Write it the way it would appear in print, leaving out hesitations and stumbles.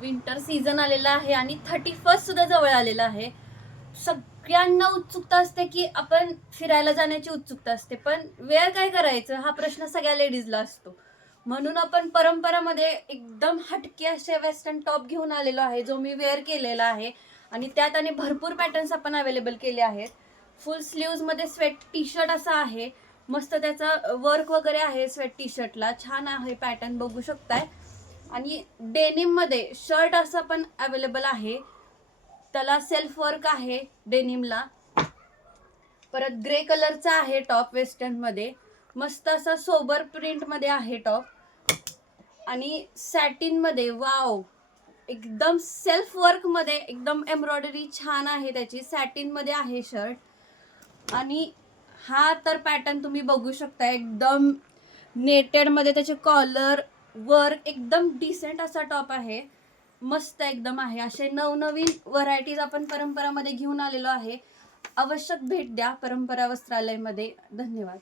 Winter season आलेला आहे आणि 31st सुद्धा जवळ आलेला आहे. सगळ्यांना उत्सुकता असते की आपण फिरायला जाण्याची उत्सुकता असते, पण वेअर काय करायचं हा प्रश्न सगळ्या लेडीजला असतो. म्हणून आपण परंपरामध्ये एकदम हटके असे वेस्टर्न टॉप घेऊन आलेलो आहे, जो मी वेअर केलेला आहे. आणि त्यात आणि भरपूर पॅटर्न्स आपण अवेलेबल केले आहेत. फुल स्लीव्जमध्ये स्वेट टी शर्ट असा आहे, मस्त त्याचा वर्क वगैरे आहे. स्वेट टी शर्टला छान आहे, पॅटर्न बघू शकताय. आणि डेनिम मध्ये शर्ट असं पण अवेलेबल आहे, त्याला सेल्फ वर्क आहे डेनिमला. परत ग्रे कलरचा आहे टॉप वेस्टर्न मध्ये, मस्त असा सोबर प्रिंट मध्ये आहे टॉप. आणि सॅटिन मध्ये वाव, एकदम सेल्फ वर्क मध्ये एकदम एम्ब्रॉयडरी छान आहे त्याची. सॅटिन मध्ये आहे शर्ट. आणि हा तर पॅटर्न तुम्ही बघू शकता, एकदम नेटेड मध्ये त्याचे कॉलर वर्क, एकदम डिसेंट असा टॉप आहे. मस्त एकदम आहे. असे नवनवीन व्हरायटीज आपण परंपरामध्ये घेऊन आलेलो आहे. आवश्यक भेट द्या परंपरा वस्त्रालयमध्ये. धन्यवाद.